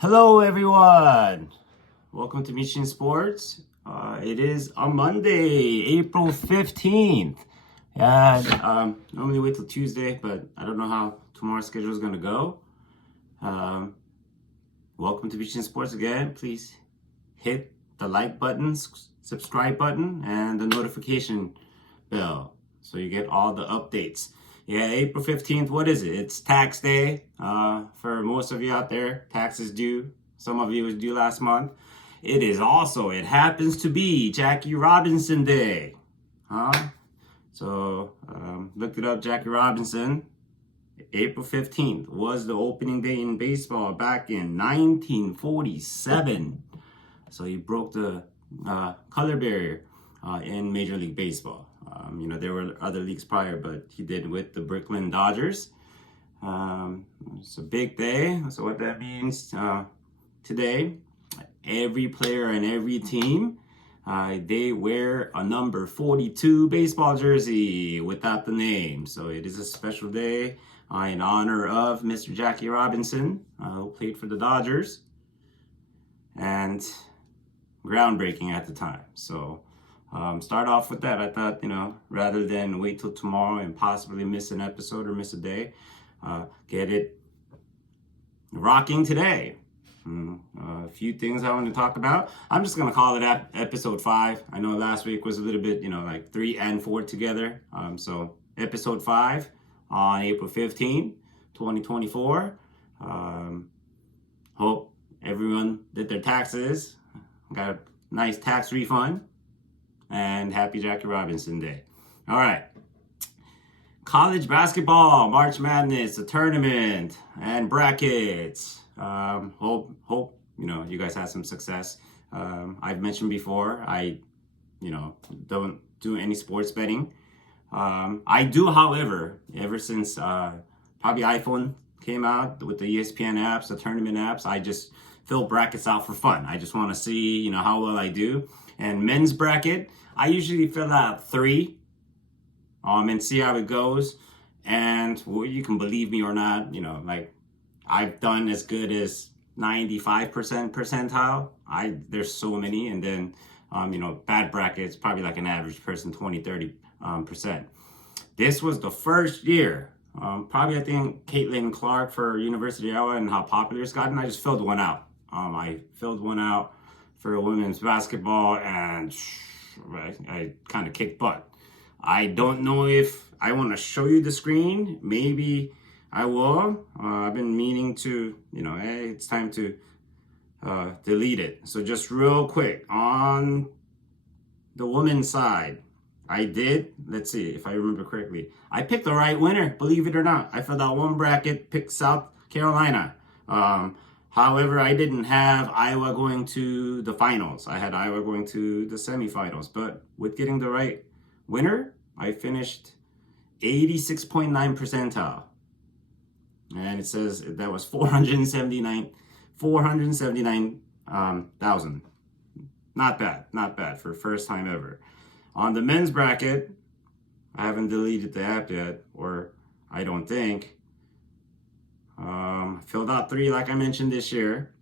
Hello, everyone. Welcome to Michinsports. It is a Monday, April 15th. Normally wait till Tuesday, but I don't know how tomorrow's schedule is going to go. Welcome to Michinsports again. Please hit the like button, subscribe button, and the notification bell so you get all the updates. Yeah, April 15th, what is it? It's tax day. For most of you out there, taxes due. Some of you was due last month. It happens to be Jackie Robinson Day. Looked it up, Jackie Robinson. April 15th was the opening day in baseball back in 1947. So he broke the color barrier in Major League Baseball. There were other leagues prior, but he did with the Brooklyn Dodgers. It's a big day. So what that means today, every player and every team, they wear a number 42 baseball jersey without the name. So it is a special day in honor of Mr. Jackie Robinson, who played for the Dodgers, and groundbreaking at the time. So start off with that. I thought, rather than wait till tomorrow and possibly miss an episode or miss a day, get it rocking today. A few things I want to talk about. I'm just going to call it episode 5. I know last week was a little bit, like 3 and 4 together. So episode 5 on April 15, 2024. Hope everyone did their taxes, got a nice tax refund, and happy Jackie Robinson Day. All right. College basketball, March Madness, a tournament, and brackets. Hope you guys had some success. I've mentioned before, I don't do any sports betting. I do, however, ever since probably iPhone came out with the ESPN apps, the tournament apps, I just fill brackets out for fun. I just want to see, how well I do. And men's bracket, I usually fill out 3 and see how it goes. And you can believe me or not, I've done as good as 95% percentile. There's so many. And then, bad brackets, probably like an average person, 20-30%. This was the first year, probably I think Caitlin Clark for University of Iowa and how popular it's gotten. I just filled one out. I filled one out for women's basketball, and I kind of kicked butt. I don't know if I want to show you the screen. Maybe I will. I've been meaning to, hey, it's time to delete it. So just real quick, on the women's side, I did, let's see if I remember correctly, I picked the right winner, believe it or not. I filled out one bracket, picked South Carolina. However, I didn't have Iowa going to the finals. I had Iowa going to the semifinals. But with getting the right winner, I finished 86.9 percentile. And it says that was 479,000. Not bad for first time ever. On the men's bracket, I haven't deleted the app yet, or I don't think. Filled out 3 like I mentioned this year.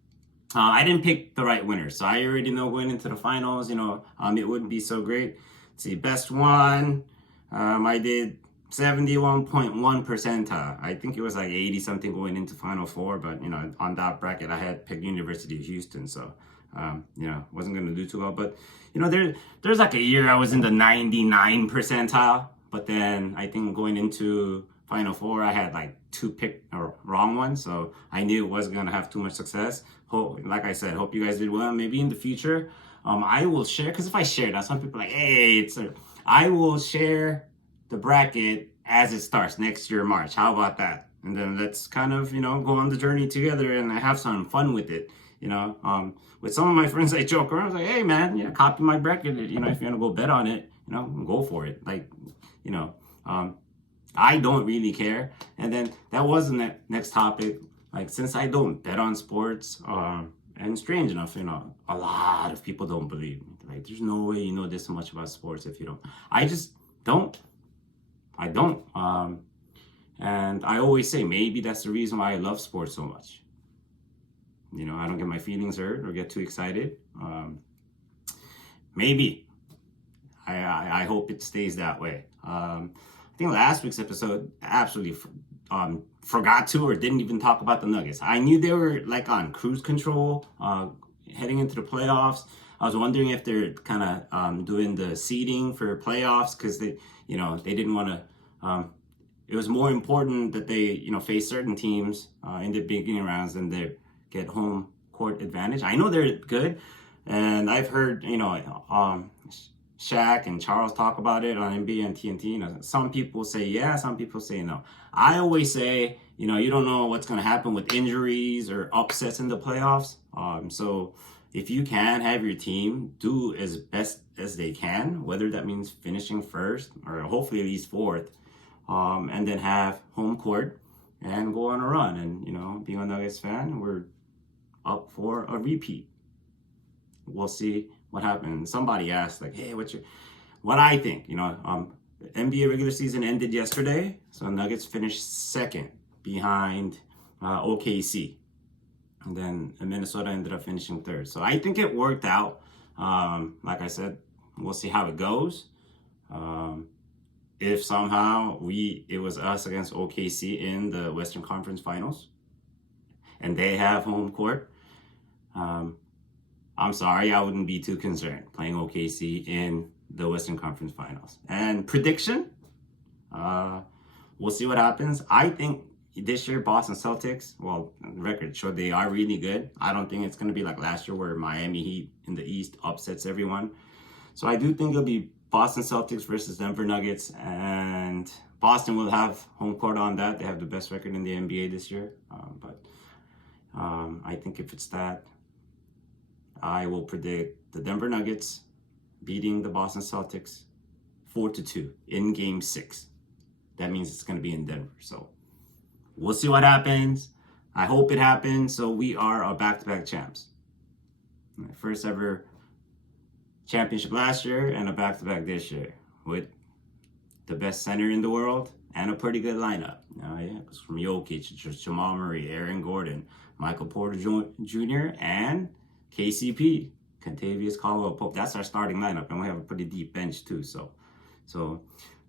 I didn't pick the right winner, so I already know going into the finals, it wouldn't be so great. Let's see, best one, I did 71.1 percentile. I think it was like 80 something going into Final Four, but on that bracket I had picked University of Houston, so wasn't gonna do too well. But there's like a year I was in the 99 percentile, but then I think going into Final Four I had like 2 picked or wrong ones, so I knew it wasn't gonna have too much success. Like I said, hope you guys did well. Maybe in the future, I will share, because if I share that, some people are like, hey, I will share the bracket as it starts next year, March. How about that? And then let's kind of, go on the journey together and have some fun with it. With some of my friends, I joke around. I was like, hey, man, copy my bracket. If you want to go bet on it, go for it. I don't really care. And then that was the next topic. Like, since I don't bet on sports, and strange enough, a lot of people don't believe me. Like, there's no way you know this much about sports if you don't. I just don't. I don't. And I always say maybe that's the reason why I love sports so much. I don't get my feelings hurt or get too excited. Maybe. I hope it stays that way. I think last week's episode absolutely forgot to or didn't even talk about the Nuggets. I knew they were like on cruise control heading into the playoffs. I was wondering if they're kind of doing the seeding for playoffs because they didn't want to. It was more important that they face certain teams in the beginning rounds than they get home court advantage. I know they're good, and I've heard Shaq and Charles talk about it on NBA and TNT. Some people say yeah, some people say no. I always say, you don't know what's going to happen with injuries or upsets in the playoffs. So if you can have your team do as best as they can, whether that means finishing first or hopefully at least fourth, and then have home court and go on a run. And, being a Nuggets fan, we're up for a repeat. We'll see what happens. Somebody asked, like, hey, what I think? NBA regular season ended yesterday, so Nuggets finished second behind OKC. And then Minnesota ended up finishing third. So I think it worked out. Like I said, we'll see how it goes. If somehow it was us against OKC in the Western Conference Finals, and they have home court, I'm sorry, I wouldn't be too concerned playing OKC in the Western Conference Finals. And prediction, we'll see what happens. I think this year, Boston Celtics, well, the record showed they are really good. I don't think it's going to be like last year where Miami Heat in the East upsets everyone. So I do think it'll be Boston Celtics versus Denver Nuggets, and Boston will have home court on that. They have the best record in the NBA this year. But I think if it's that, I will predict the Denver Nuggets beating the Boston Celtics 4-2 in Game 6. That means it's going to be in Denver. So we'll see what happens. I hope it happens. So we are a back-to-back champs. My first ever championship last year and a back-to-back this year with the best center in the world and a pretty good lineup. It was from Jokic, Jamal Murray, Aaron Gordon, Michael Porter Jr., and KCP, Kentavious Caldwell-Pope. That's our starting lineup, and we have a pretty deep bench too. So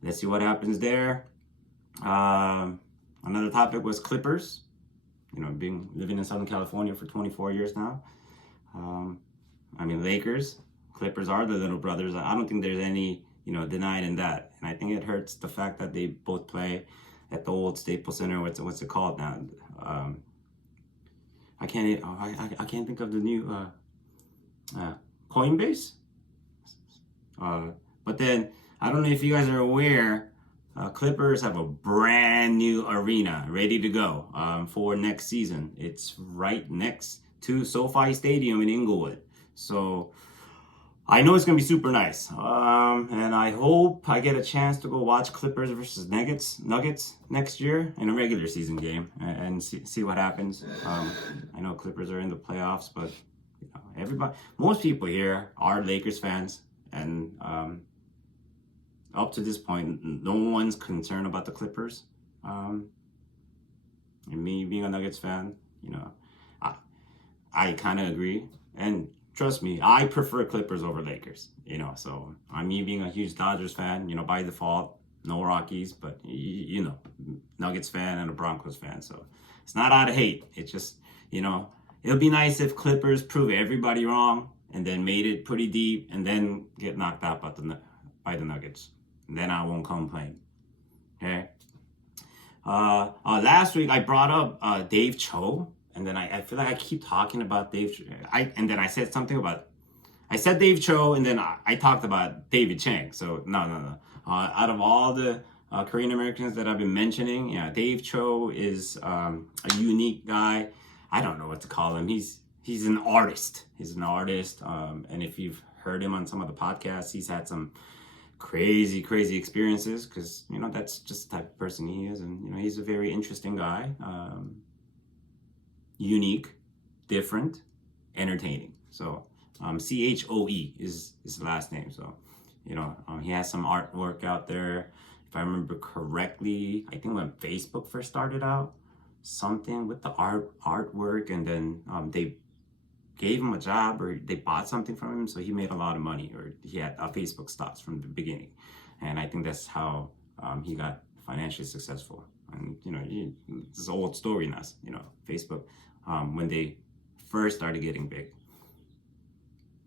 let's see what happens there. Another topic was Clippers. Living in Southern California for 24 years now. Lakers. Clippers are the little brothers. I don't think there's any, denying in that. And I think it hurts the fact that they both play at the old Staples Center. What's it called now? I can't think of the new Coinbase. But then I don't know if you guys are aware, Clippers have a brand new arena ready to go for next season. It's right next to SoFi Stadium in Inglewood. So I know it's going to be super nice. And I hope I get a chance to go watch Clippers versus Nuggets next year in a regular season game and see what happens. I know Clippers are in the playoffs, but most people here are Lakers fans. And up to this point, no one's concerned about the Clippers. And me being a Nuggets fan, I kind of agree. And trust me, I prefer Clippers over Lakers, so me being a huge Dodgers fan, by default, no Rockies, but, Nuggets fan and a Broncos fan. So it's not out of hate. It's just, it'll be nice if Clippers prove everybody wrong and then made it pretty deep and then get knocked out by the Nuggets. And then I won't complain. Okay. Last week I brought up Dave Cho. And then I feel like I keep talking about Dave. And then I said something about. I said Dave Cho, and then I talked about David Chang. So no. Out of all the Korean Americans that I've been mentioning, Dave Cho is a unique guy. I don't know what to call him. He's an artist. He's an artist. And if you've heard him on some of the podcasts, he's had some crazy experiences because that's just the type of person he is, and he's a very interesting guy. Unique, different, entertaining. So Choe is his last name. So he has some artwork out there. If I remember correctly, I think when Facebook first started out, something with the artwork, and then they gave him a job, or they bought something from him, so he made a lot of money, or he had Facebook stocks from the beginning, and I think that's how he got financially successful. And this is an old story now. Facebook, when they first started getting big,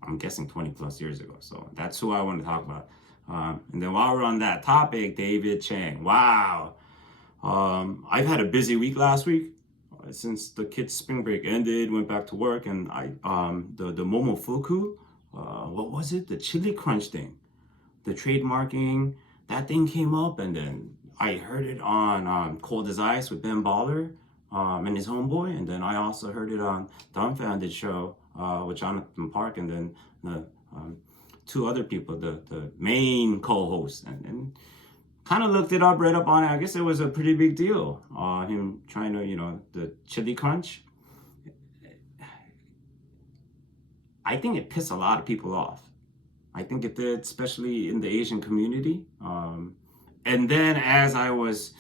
I'm guessing 20 plus years ago. So that's who I want to talk about. And then while we're on that topic, David Chang. Wow. I've had a busy week last week. Since the kids' spring break ended, went back to work, and the Momofuku, what was it? The chili crunch thing, the trademarking, that thing came up, and then I heard it on Cold as Ice with Ben Baller and his homeboy, and then I also heard it on Dumbfounded show with Jonathan Park, and then the two other people, the main co-hosts, and kind of looked it up, read up on it. I guess it was a pretty big deal. Him trying to, the chili crunch. I think it pissed a lot of people off. I think it did, especially in the Asian community. And then as I was,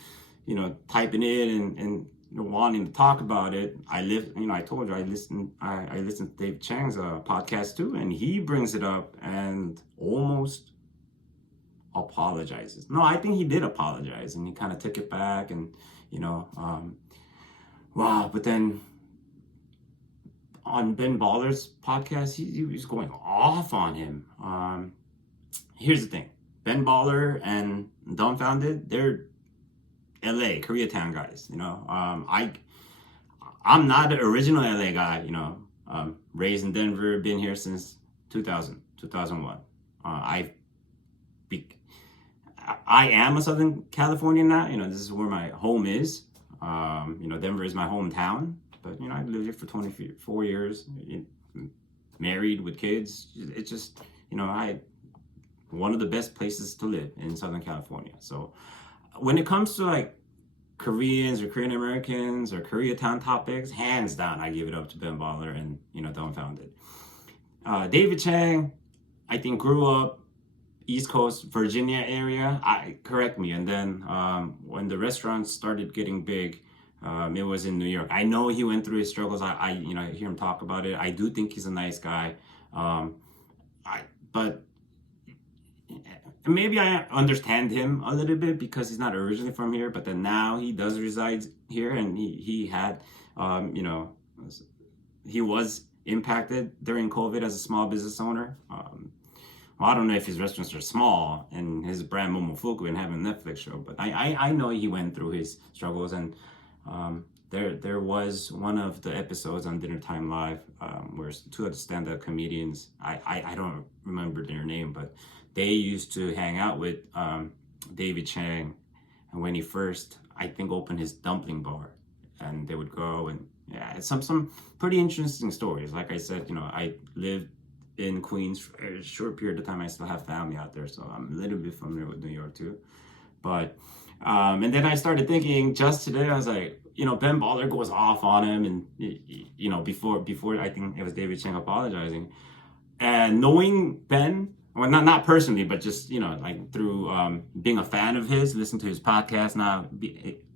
typing it and wanting to talk about it, I told you I listened to Dave Chang's podcast too, and he brings it up and almost apologizes. No, I think he did apologize, and he kind of took it back, and wow. But then on Ben Baller's podcast, he was going off on him. Here's the thing: Ben Baller and Dumbfounded, they're LA, Koreatown guys. I'm not the original LA guy. Raised in Denver, been here since 2001. I am a Southern Californian now. This is where my home is. Denver is my hometown. But, I've lived here for 24 years, married with kids. It's just, one of the best places to live in Southern California. So when it comes to like Koreans or Korean Americans or Koreatown topics, hands down, I give it up to Ben Baller and, Dumbfounded. David Chang, I think, grew up East Coast, Virginia area. Correct me. And then when the restaurants started getting big, it was in New York. I know he went through his struggles. I hear him talk about it. I do think he's a nice guy. But maybe I understand him a little bit because he's not originally from here. But then now he does reside here, and he had, he was impacted during COVID as a small business owner. I don't know if his restaurants are small and his brand Momofuku and having a Netflix show, but I know he went through his struggles, and there was one of the episodes on Dinner Time Live where two of the stand-up comedians, I don't remember their name, but they used to hang out with David Chang, and when he first, I think, opened his dumpling bar, and they would go, and some pretty interesting stories. Like I said, I lived in Queens for a short period of time. I still have family out there, so I'm a little bit familiar with New York too. But and then I started thinking just today, I was like, Ben Baller goes off on him, and before I think it was David Chang apologizing, and knowing Ben, well, not personally, but just like through being a fan of his, listening to his podcast. Now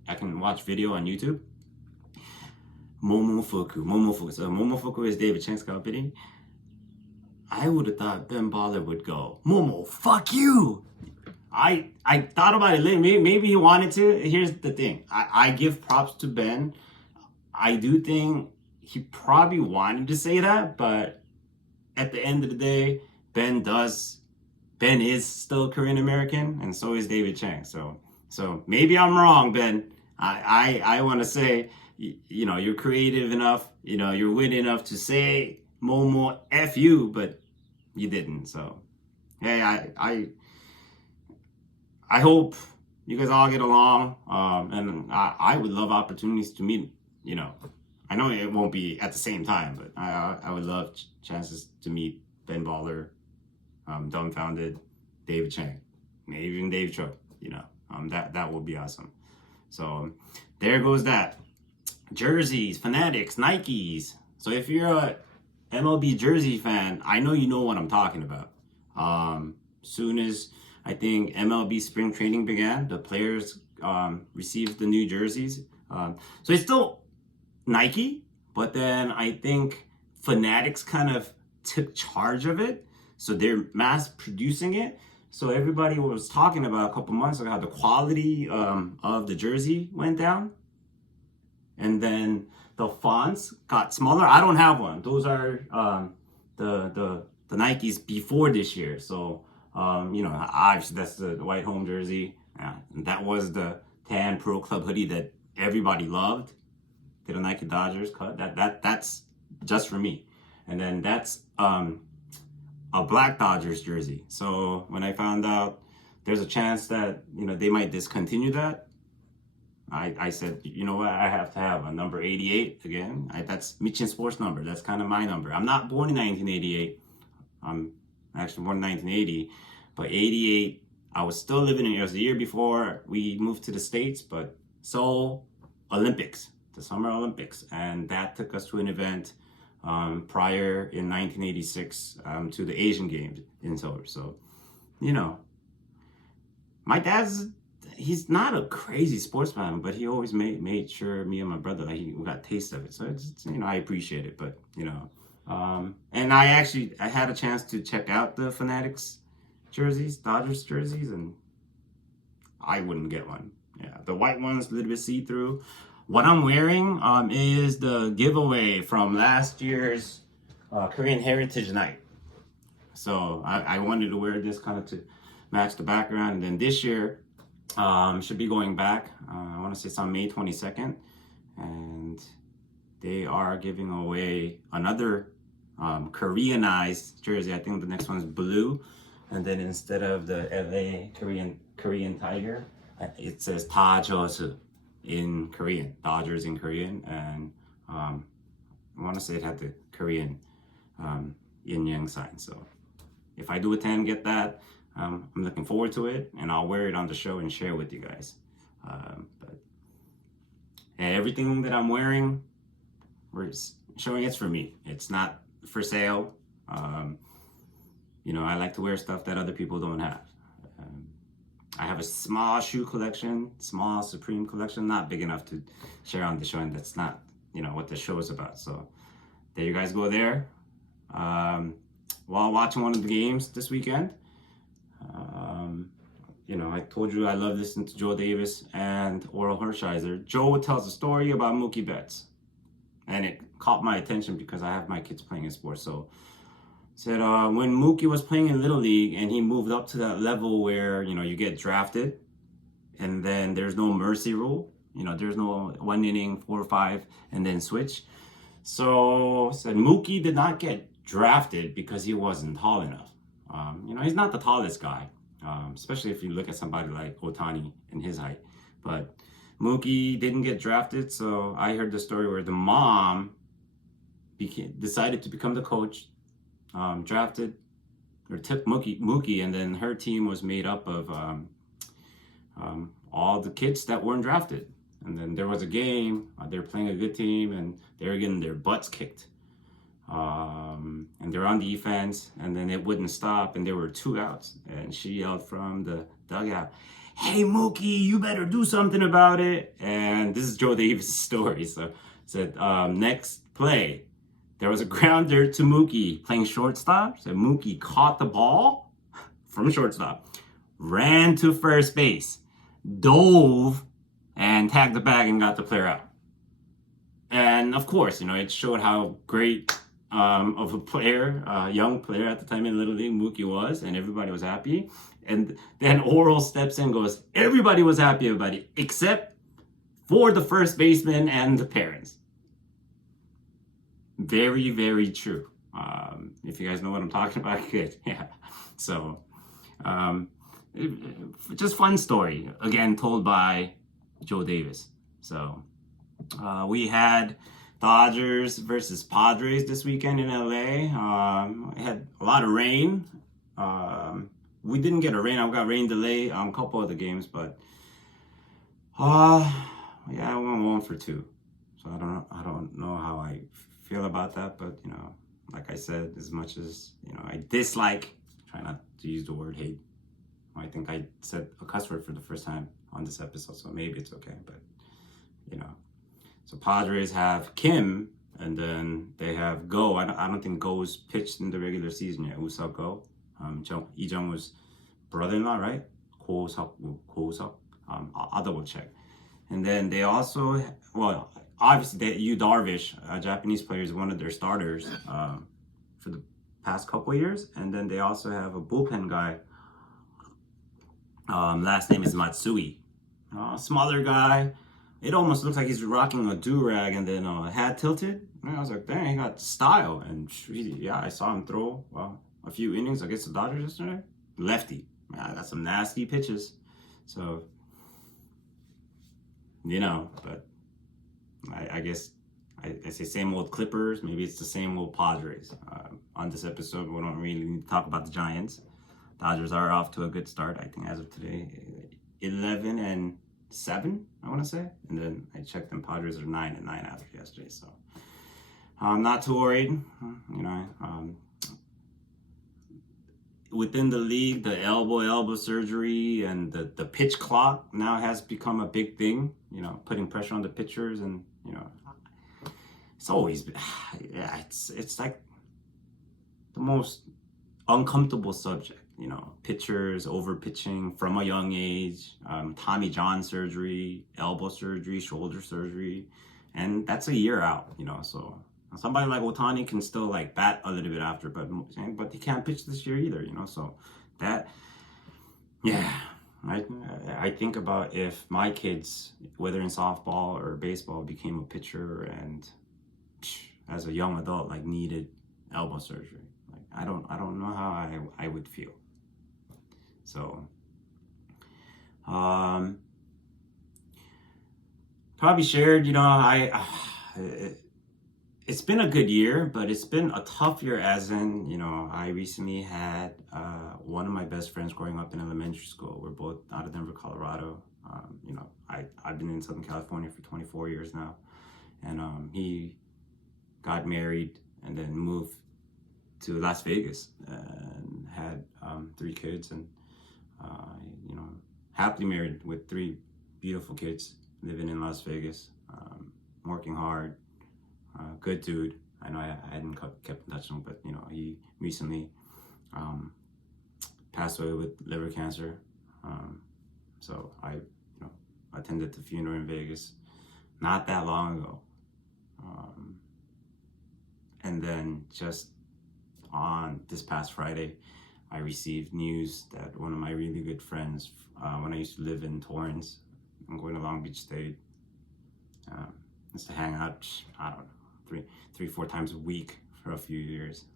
I can watch video on YouTube. Momofuku. So Momofuku is David Chang's company. I would have thought Ben Baller would go, Momo, fuck you. I thought about it later. Maybe he wanted to. Here's the thing. I give props to Ben. I do think he probably wanted to say that, but at the end of the day, Ben is still Korean American, and so is David Chang. So maybe I'm wrong, Ben. I want to say, you're creative enough, you're witty enough to say Momo F you, but you didn't. So hey, I hope you guys all get along, and I would love opportunities to meet. I know it won't be at the same time, but I would love chances to meet Ben Baller, Dumbfounded, David Chang, maybe even Dave Cho. That would be awesome. So there goes that. Jerseys, Fanatics, Nikes. So if you're a MLB jersey fan, I know you know what I'm talking about. Soon as I think MLB spring training began, the players received the new jerseys. So it's still Nike, but then I think Fanatics kind of took charge of it. So they're mass producing it. So everybody was talking about a couple months ago how the quality of the jersey went down. And then the fonts got smaller. I don't have one. Those are the Nikes before this year. So, obviously that's the white home jersey. And that was the tan Pro Club hoodie that everybody loved. The Nike Dodgers cut. That's just for me. And then that's a black Dodgers jersey. So when I found out there's a chance that, they might discontinue that, I said, you know what, I have to have a number 88 again. That's Michinsports number. That's kind of my number. I'm not born in 1988. I'm actually born in 1980. But 88, I was still living in, it was the year before we moved to the States, but Seoul Olympics, the Summer Olympics. And that took us to an event prior in 1986 to the Asian Games in Seoul. So, my dad's, he's not a crazy sportsman, but he always made sure me and my brother, we got a taste of it. So it's I appreciate it, but and I had a chance to check out the Fanatics jerseys, Dodgers jerseys, and I wouldn't get one. Yeah, the white one's a little bit see-through. What I'm wearing is the giveaway from last year's Korean Heritage Night. So I wanted to wear this kind of to match the background, and then this year should be going back. I want to say it's on May 22nd, and they are giving away another Koreanized jersey. I think the next one's blue, and then instead of the LA Korean Tiger, it says Dajosu in Korean, Dodgers in Korean, and I want to say it had the Korean yin yang sign. So if I do attend, get that. I'm looking forward to it, and I'll wear it on the show and share with you guys. But everything that I'm wearing, we're showing it's for me. It's not for sale. I like to wear stuff that other people don't have. I have a small shoe collection, small Supreme collection, not big enough to share on the show, and that's not, what the show is about. So there you guys go there. While watching one of the games this weekend, I told you I love listening to Joe Davis and Oral Hershiser. Joe tells a story about Mookie Betts, and it caught my attention because I have my kids playing in sports. So said when Mookie was playing in Little League and he moved up to that level where you get drafted, and then there's no mercy rule. There's no 1 inning, 4 or 5, and then switch. So said Mookie did not get drafted because he wasn't tall enough. He's not the tallest guy, especially if you look at somebody like Ohtani and his height. But Mookie didn't get drafted, so I heard the story where the mom decided to become the coach, drafted or took Mookie, and then her team was made up of all the kids that weren't drafted. And then there was a game, they were playing a good team, and they were getting their butts kicked. And they're on defense, and then it wouldn't stop, and there were 2 outs, and she yelled from the dugout, "Hey Mookie, you better do something about it." And this is Joe Davis' story. So said next play, there was a grounder to Mookie playing shortstop. So Mookie caught the ball from shortstop, ran to first base, dove, and tagged the bag and got the player out. And of course, it showed how great of a player, young player at the time in Little League Mookie was, and everybody was happy. And then Oral steps in and goes, everybody was happy about it, except for the first baseman and the parents. Very, very true. If you guys know what I'm talking about, good. Yeah. So, just fun story, again, told by Joe Davis. So, we had Dodgers versus Padres this weekend in LA. It had a lot of rain. We didn't get a rain. I got rain delay on a couple of the games, but I went 1 for 2. So I don't know how I feel about that, but like I said, as much as I dislike, try not to use the word hate. I think I said a cuss word for the first time on this episode, so maybe it's okay. But you know. So Padres have Kim, and then they have Go. I don't think Go's pitched in the regular season yet. Usuk Go. Lee Jung-woo's brother-in-law, right? Ko-seok. I'll double check. And then they also, well, obviously, Yu Darvish, a Japanese player, is one of their starters for the past couple years. And then they also have a bullpen guy. Last name is Matsui. Smaller guy. It almost looks like he's rocking a do-rag and then a hat tilted. And I was like, dang, he got style. And yeah, I saw him throw a few innings against the Dodgers yesterday. Lefty. I got some nasty pitches. So, you know, but I guess I say same old Clippers. Maybe it's the same old Padres. On this episode, we don't really need to talk about the Giants. Dodgers are off to a good start, I think, as of today. 11-7, I want to say. And then I checked them. Padres are 9-9 after yesterday. So I'm not too worried. You know, within the league, the elbow surgery and the pitch clock now has become a big thing, you know, putting pressure on the pitchers. And, you know, it's always, yeah, it's like the most uncomfortable subject, you know, pitchers over pitching from a young age, Tommy John surgery, elbow surgery, shoulder surgery, and that's a year out, you know. So somebody like Ohtani can still like bat a little bit after, but he can't pitch this year either, you know. So that, yeah, I think about if my kids, whether in softball or baseball, became a pitcher and as a young adult like needed elbow surgery. Like I don't know how I would feel. So probably shared, you know, it's been a good year, but it's been a tough year as in, you know, I recently had one of my best friends growing up in elementary school. We're both out of Denver, Colorado. You know, I've been in Southern California for 24 years now. And he got married and then moved to Las Vegas and had 3 kids and, you know, happily married with 3 beautiful kids living in Las Vegas, working hard. Good dude. I know I hadn't kept in touch with him, but you know, he recently passed away with liver cancer. So I, you know, attended the funeral in Vegas not that long ago. And then just on this past Friday, I received news that one of my really good friends, when I used to live in Torrance, I'm going to Long Beach State, used to hang out, I don't know, 3-4 times a week for a few years.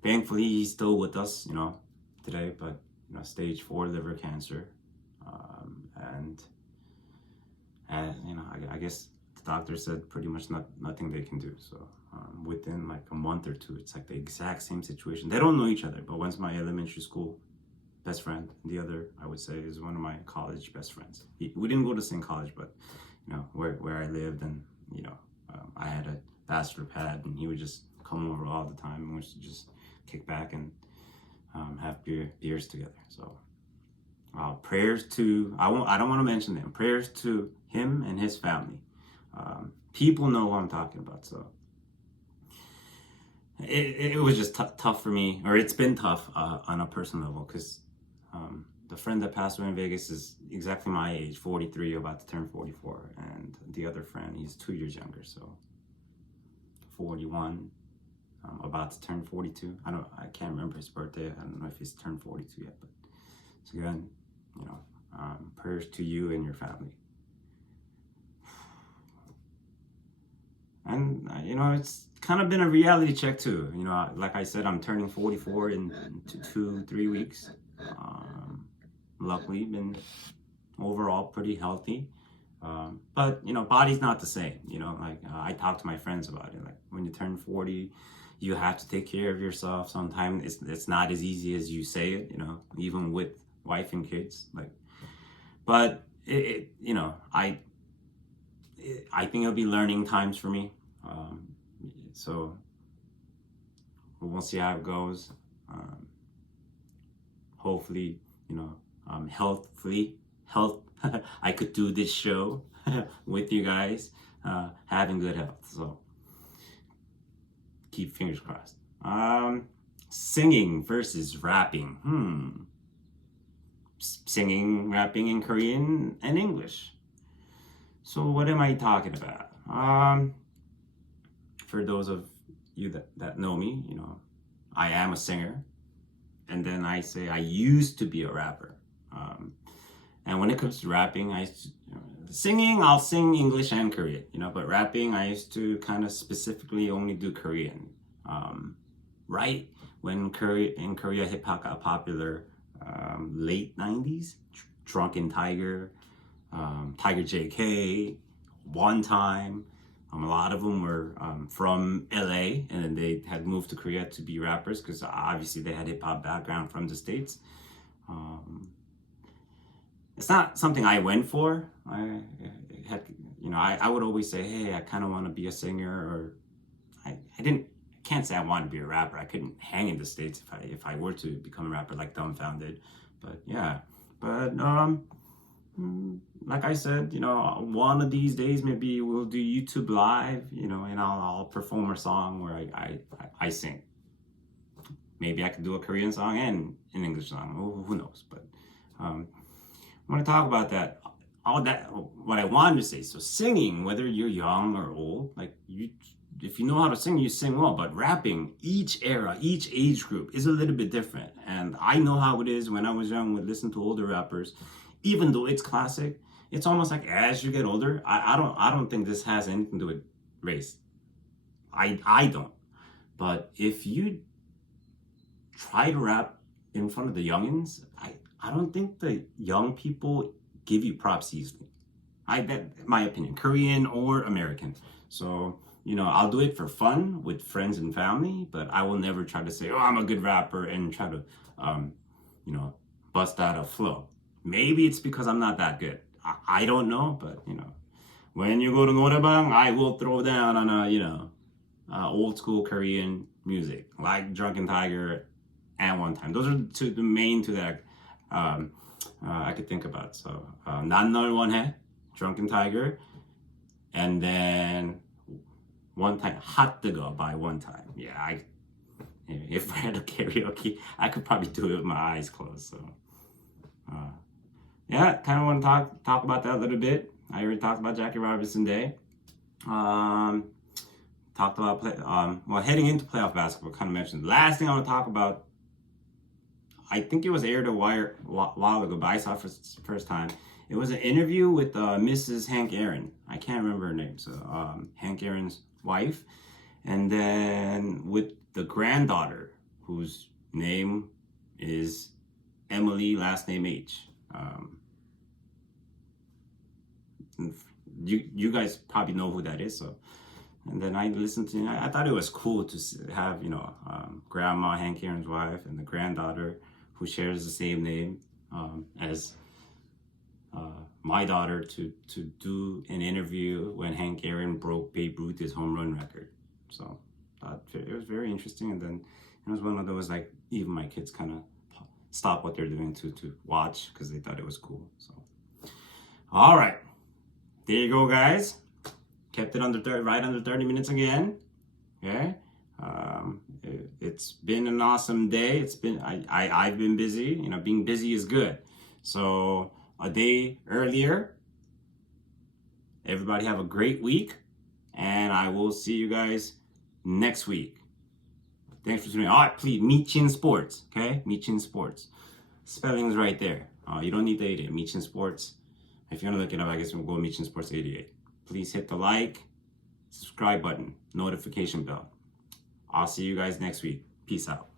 Thankfully, he's still with us, you know, today, but, you know, stage 4 liver cancer. And you know, I guess the doctor said pretty much nothing they can do. So within like a month or 2, it's like the exact same situation. They don't know each other, but one's my elementary school best friend, and the other, I would say, is one of my college best friends. We didn't go to the same college, but you know, where I lived, and you know, I had a bachelor pad, and he would just come over all the time, and we used to just kick back and have beers together. So prayers to, I don't want to mention them, prayers to him and his family. People know what I'm talking about. So it was just tough for me, or it's been tough on a personal level, because the friend that passed away in Vegas is exactly my age, 43, about to turn 44, and the other friend, he's 2 years younger, so 41, about to turn 42. I can't remember his birthday. I don't know if he's turned 42 yet, but so again, you know, prayers to you and your family. And you know, it's kind of been a reality check too. You know, like I said, I'm turning 44 in 2-3 weeks. Luckily, been overall pretty healthy. But you know, body's not the same. You know, like I talk to my friends about it. Like when you turn 40, you have to take care of yourself. Sometimes it's not as easy as you say it. You know, even with wife and kids. Like, but you know, I think it'll be learning times for me. So we'll see how it goes. Hopefully, you know, health. I could do this show with you guys, having good health. So keep fingers crossed. Singing versus rapping. Singing, rapping in Korean and English. So what am I talking about? For those of you that know me, you know, I am a singer. And then I say I used to be a rapper. And when it comes to rapping, singing, I'll sing English and Korean, you know, but rapping, I used to kind of specifically only do Korean. Right when in Korea hip hop got popular, late 90s, Drunken Tiger, Tiger JK, One Time. A lot of them were from LA, and then they had moved to Korea to be rappers because obviously they had hip hop background from the States. It's not something I went for. I would always say, hey, I kind of want to be a singer, or I can't say I want to be a rapper. I couldn't hang in the States if I were to become a rapper like Dumbfounded. But yeah, like I said, you know, one of these days maybe we'll do YouTube live, you know, and I'll perform a song where I sing. Maybe I could do a Korean song and an English song. Who knows? But I want to talk about that. What I wanted to say. So singing, whether you're young or old, like if you know how to sing, you sing well. But rapping, each era, each age group is a little bit different. And I know how it is. When I was young, would listen to older rappers. Even though it's classic, it's almost like as you get older, I don't think this has anything to do with race. I don't. But if you try to rap in front of the youngins, I don't think the young people give you props easily. My opinion, Korean or American. So, you know, I'll do it for fun with friends and family, but I will never try to say, oh, I'm a good rapper and try to, you know, bust out a flow. Maybe it's because I'm not that good. I don't know, but, you know, when you go to 노래방, I will throw down on a, you know, old school Korean music, like Drunken Tiger and One Time. Those are the main two that I could think about. So, 난 널 원해, Drunken Tiger, and then One Time, Hot Digga by One Time. Yeah, if I had a karaoke, I could probably do it with my eyes closed. So, yeah, kind of want to talk about that a little bit. I already talked about Jackie Robinson Day. Talked about heading into playoff basketball. Kind of mentioned. Last thing I want to talk about. I think it was aired a while ago, but I saw it for the first time. It was an interview with Mrs. Hank Aaron. I can't remember her name. So Hank Aaron's wife, and then with the granddaughter, whose name is Emily, last name H. You guys probably know who that is. So, and then I listened to. I thought it was cool to have, you know, Grandma Hank Aaron's wife and the granddaughter who shares the same name as my daughter to do an interview when Hank Aaron broke Babe Ruth's home run record. So it was very interesting. And then it was one of those, like, even my kids kind of stop what they're doing to watch because they thought it was cool. So, all right, there you go, guys. Kept it right under 30 minutes again. Okay. It's been an awesome day. I've been busy. You know, being busy is good. So a day earlier. Everybody have a great week, and I will see you guys next week. Thanks for tuning in. All right, please, Michinsports, okay? Michinsports. Spelling's right there. You don't need to 88. Michinsports. If you want to look it up, I guess we'll go Michinsports 88. Please hit the like, subscribe button, notification bell. I'll see you guys next week. Peace out.